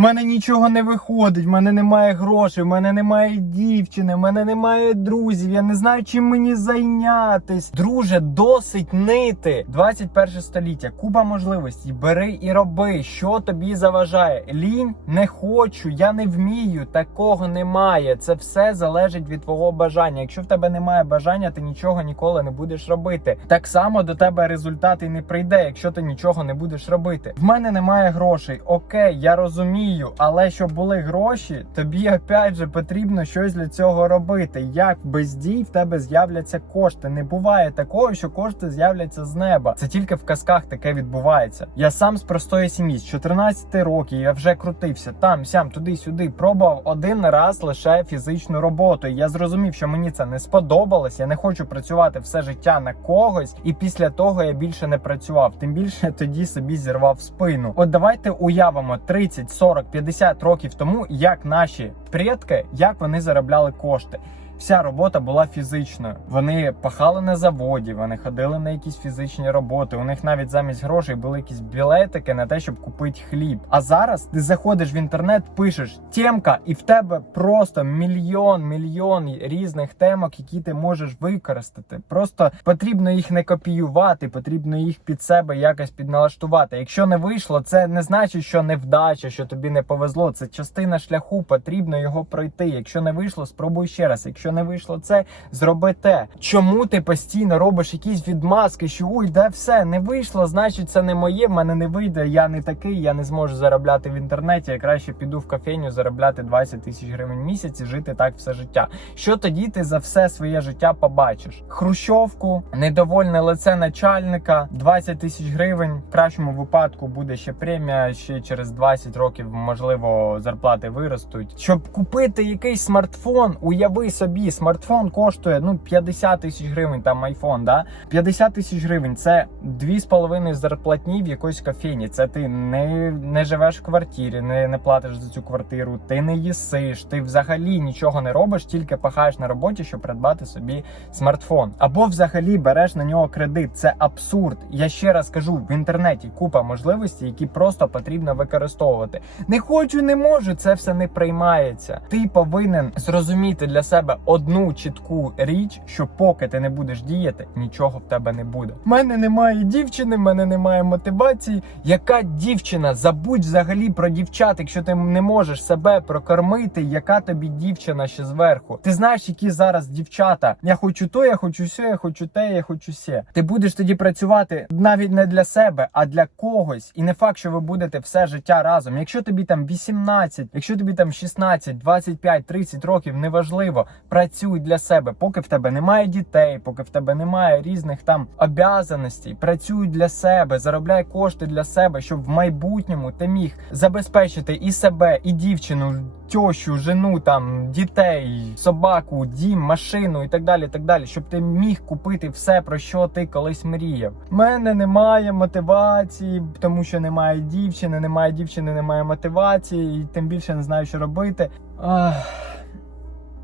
мене нічого не виходить, в мене немає грошей, в мене немає дівчини, в мене немає друзів. Я не знаю, чим мені зайнятись. Друже, досить нити. 21 століття, купа можливостей. Бери і роби, що тобі заважає. Лінь не хочу, я не вмію. Такого немає. Це все залежить від твого бажання. Якщо в тебе немає бажання, ти нічого ніколи не будеш робити. Так само до тебе результат і не прийде, якщо ти нічого не будеш робити. В мене немає грошей. Окей, я розумію, але щоб були гроші, тобі опять же потрібно щось для цього робити. Як без дій в тебе з'являться кошти. Не буває такого, що кошти з'являться з неба. Це тільки в казках таке відбувається. Я сам з простої сім'ї з 14 років я вже крутився там, сям, туди-сюди. Пробував один раз лише фізичну роботу. Я зрозумів, що мені це не сподобалось. Я не хочу працювати все життя на когось, і після того я більше не працював. Тим більше я тоді собі зірвав спину. От давайте уявимо 30, 40, 50 років тому, як наші предки, як вони заробляли кошти. Вся робота була фізичною. Вони пахали на заводі, вони ходили на якісь фізичні роботи. У них навіть замість грошей були якісь білетики на те, щоб купити хліб. А зараз ти заходиш в інтернет, пишеш темка, і в тебе просто мільйон, мільйон різних темок, які ти можеш використати. Просто потрібно їх не копіювати, потрібно їх під себе якось підналаштувати. Якщо не вийшло, це не значить, що невдача, що тобі не повезло. Це частина шляху, потрібно його пройти. Якщо не вийшло, спробуй ще раз. Якщо не вийшло це, зроби те. Чому ти постійно робиш якісь відмазки, що ой, де все не вийшло, значить це не моє, в мене не вийде. Я не такий, я не зможу заробляти в інтернеті. Я краще піду в кафеню заробляти 20 тисяч гривень в місяць і жити так все життя. Що тоді ти за все своє життя побачиш? Хрущовку, недовольне лице начальника, 20 тисяч гривень. В кращому випадку буде ще премія. Ще через 20 років можливо зарплати виростуть. Щоб купити якийсь смартфон, уяви собі, смартфон коштує ну 50 тисяч гривень. Там айфон, да 50 тисяч гривень. Це 2,5 зарплатні в якоїсь кафені. Це ти не, не живеш в квартирі, не, не платиш за цю квартиру, ти не їсиш, ти взагалі нічого не робиш, тільки пахаєш на роботі, щоб придбати собі смартфон. Або взагалі береш на нього кредит. Це абсурд. Я ще раз кажу: в інтернеті купа можливостей, які просто потрібно використовувати. Не хочу, не можу. Це все не приймається. Ти повинен зрозуміти для себе одну чітку річ, що поки ти не будеш діяти, нічого в тебе не буде. В мене немає дівчини, в мене немає мотивації. Яка дівчина? Забудь взагалі про дівчат, якщо ти не можеш себе прокормити, яка тобі дівчина ще зверху. Ти знаєш, які зараз дівчата. Я хочу то, я хочу сьо, я хочу те, я хочу сє. Ти будеш тоді працювати навіть не для себе, а для когось. І не факт, що ви будете все життя разом. Якщо тобі там 18, якщо тобі там 16, 25, 30 років, неважливо, працюй для себе, поки в тебе немає дітей, поки в тебе немає різних там обязаностей. Працюй для себе, заробляй кошти для себе, щоб в майбутньому ти міг забезпечити і себе, і дівчину, тещу, жену, там дітей, собаку, дім, машину і так далі. так далі, Щоб ти міг купити все, про що ти колись мріяв. У мене немає мотивації, тому що немає дівчини, немає дівчини, немає мотивації, і тим більше не знаю, що робити. Ах.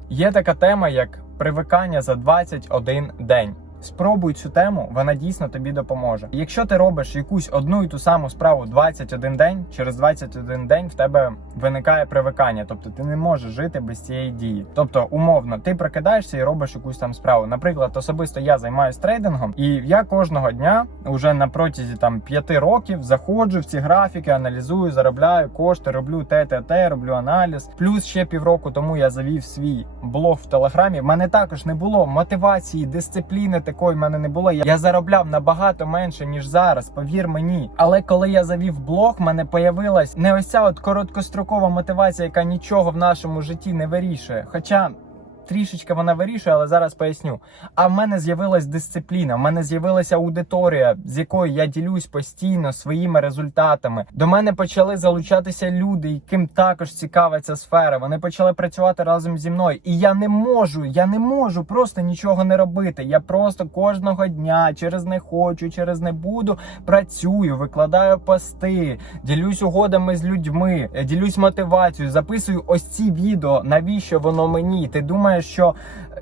Є така тема, як привикання за 21 день. Спробуй цю тему, вона дійсно тобі допоможе. Якщо ти робиш якусь одну і ту саму справу 21 день, через 21 день в тебе виникає привикання, тобто ти не можеш жити без цієї дії. Тобто, умовно, ти прокидаєшся і робиш якусь там справу. Наприклад, особисто я займаюся трейдингом, і я кожного дня, уже на протязі там 5 років, заходжу в ці графіки, аналізую, заробляю кошти, роблю те, те, те, роблю аналіз. Плюс ще півроку тому я завів свій блог в телеграмі. В мене також не було мотивації, дисципліни такої в мене не було. Я, заробляв набагато менше ніж зараз. Повір мені. Але коли я завів блог, в мене появилась не ось ця от короткострокова мотивація, яка нічого в нашому житті не вирішує. Хоча. Трішечки вона вирішує, але зараз поясню. А в мене з'явилась дисципліна, в мене з'явилася аудиторія, з якою я ділюсь постійно своїми результатами. До мене почали залучатися люди, яким також цікава ця сфера. Вони почали працювати разом зі мною. І я не можу, я не можу просто нічого не робити. Я просто кожного дня через не хочу, через не буду працюю, викладаю пости, ділюсь угодами з людьми, ділюсь мотивацією, записую ось ці відео. Навіщо воно мені? Ти думаєш, що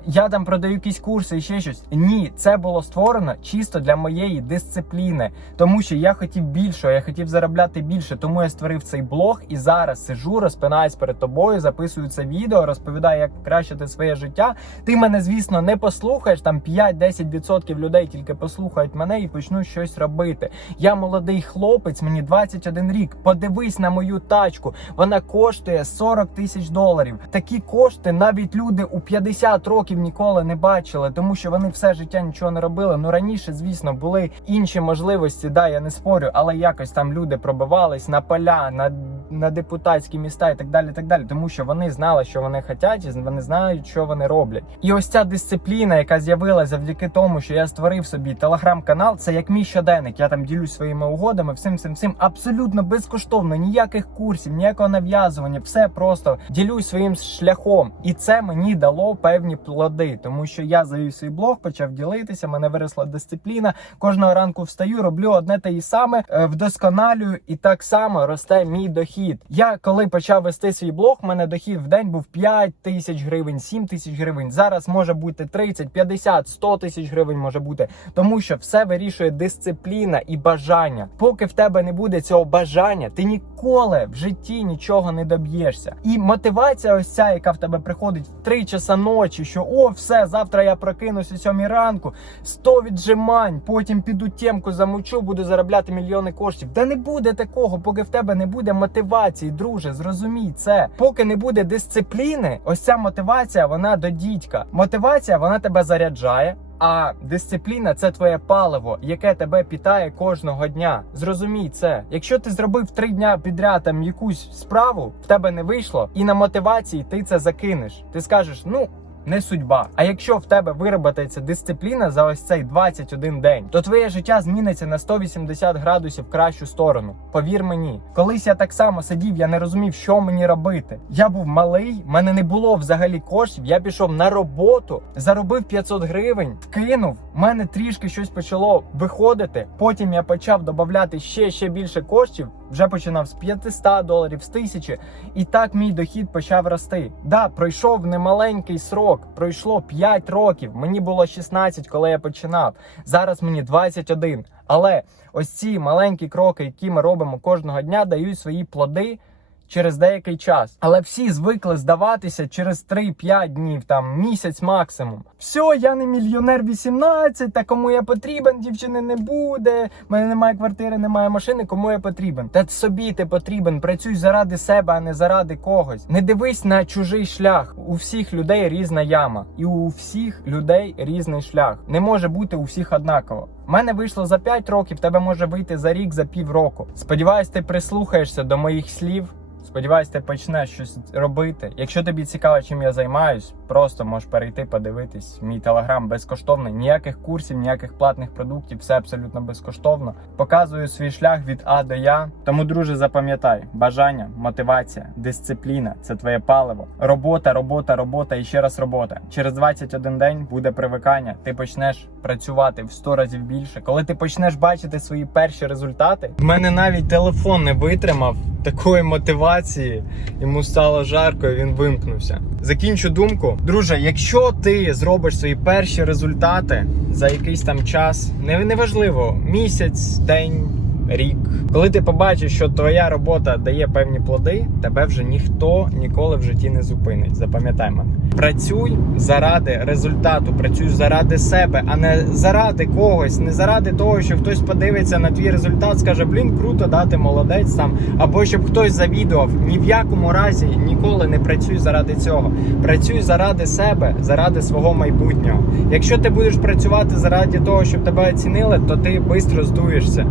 я там продаю якісь курси і ще щось. Ні, це було створено чисто для моєї дисципліни, тому що я хотів більшого, я хотів заробляти більше. Тому я створив цей блог і зараз сижу, розпинаюсь перед тобою, записую це відео, розповідаю, як покращити своє життя. Ти мене, звісно, не послухаєш. Там 5-10% людей тільки послухають мене і почнуть щось робити. Я молодий хлопець, мені 21 рік. Подивись на мою тачку. Вона коштує 40 тисяч доларів. Такі кошти навіть люди у 50 років ніколи не бачили, тому що вони все життя нічого не робили. Ну раніше, звісно, були інші можливості. Да, я не спорю, але якось там люди пробивались на поля, на, на депутатські міста і так далі. так далі, Тому що вони знали, що вони хочуть, і вони знають, що вони роблять. І ось ця дисципліна, яка з'явилася завдяки тому, що я створив собі телеграм-канал, це як мій щоденник. Я там ділюсь своїми угодами, всім всім всім абсолютно безкоштовно, ніяких курсів, ніякого нав'язування, все просто ділюсь своїм шляхом. І це мені дало певні плоди, тому що я завів свій блог, почав ділитися. Мене виросла дисципліна. Кожного ранку встаю, роблю одне те і саме, е, вдосконалюю, і так само росте мій дохід. Я коли почав вести свій блог, у мене дохід в день був 5 тисяч гривень, 7 тисяч гривень. Зараз може бути 30, 50, 100 тисяч гривень може бути, тому що все вирішує дисципліна і бажання. Поки в тебе не буде цього бажання, ти ніколи в житті нічого не доб'єшся. І мотивація, ось ця, яка в тебе приходить в 3 часа ночі, що о, все, завтра я прокинусь о 7 ранку, 100 віджимань, потім піду тємку замучу, буду заробляти мільйони коштів. Та не буде такого, поки в тебе не буде мотивації, друже. Зрозумій це. Поки не буде дисципліни, ось ця мотивація, вона до дідька. Мотивація, вона тебе заряджає. А дисципліна це твоє паливо, яке тебе питає кожного дня. Зрозумій це. Якщо ти зробив три дня підряд там якусь справу, в тебе не вийшло, і на мотивації ти це закинеш. Ти скажеш, ну. Не судьба. А якщо в тебе вироботається дисципліна за ось цей 21 день, то твоє життя зміниться на 180 градусів в кращу сторону. Повір мені, колись я так само сидів, я не розумів, що мені робити. Я був малий, мене не було взагалі коштів. Я пішов на роботу, заробив 500 гривень, вкинув. в мене трішки щось почало виходити. Потім я почав додати ще ще більше коштів. Вже починав з 500 доларів, з 1000. І так мій дохід почав рости. Да, пройшов немаленький срок, пройшло 5 років. Мені було 16, коли я починав. Зараз мені 21. Але ось ці маленькі кроки, які ми робимо кожного дня, дають свої плоди. Через деякий час, але всі звикли здаватися через 3-5 днів, там місяць максимум. Все, я не мільйонер 18, та кому я потрібен, дівчини не буде. в мене немає квартири, немає машини. Кому я потрібен? Та собі ти потрібен. Працюй заради себе, а не заради когось. Не дивись на чужий шлях. У всіх людей різна яма, і у всіх людей різний шлях. Не може бути у всіх однаково. У мене вийшло за 5 років, тебе може вийти за рік, за півроку. Сподіваюсь, ти прислухаєшся до моїх слів. Сподіваюсь, ти почнеш щось робити. Якщо тобі цікаво, чим я займаюсь, просто можеш перейти, подивитись. Мій телеграм безкоштовний. Ніяких курсів, ніяких платних продуктів, все абсолютно безкоштовно. Показую свій шлях від А до Я. Тому, друже, запам'ятай: бажання, мотивація, дисципліна це твоє паливо. Робота, робота, робота і ще раз робота. Через 21 день буде привикання. Ти почнеш працювати в 100 разів більше. Коли ти почнеш бачити свої перші результати, в мене навіть телефон не витримав такої мотивації. Йому стало жарко, і він вимкнувся. Закінчу думку, друже. Якщо ти зробиш свої перші результати за якийсь там час, не неважливо, місяць, день. Рік, коли ти побачиш, що твоя робота дає певні плоди, тебе вже ніхто ніколи в житті не зупинить. Запам'ятай мене. Працюй заради результату, працюй заради себе, а не заради когось, не заради того, що хтось подивиться на твій результат, скаже: блін, круто, да, ти молодець там, або щоб хтось завідував. Ні в якому разі ніколи не працюй заради цього. Працюй заради себе, заради свого майбутнього. Якщо ти будеш працювати заради того, щоб тебе оцінили, то ти швидко здуєшся.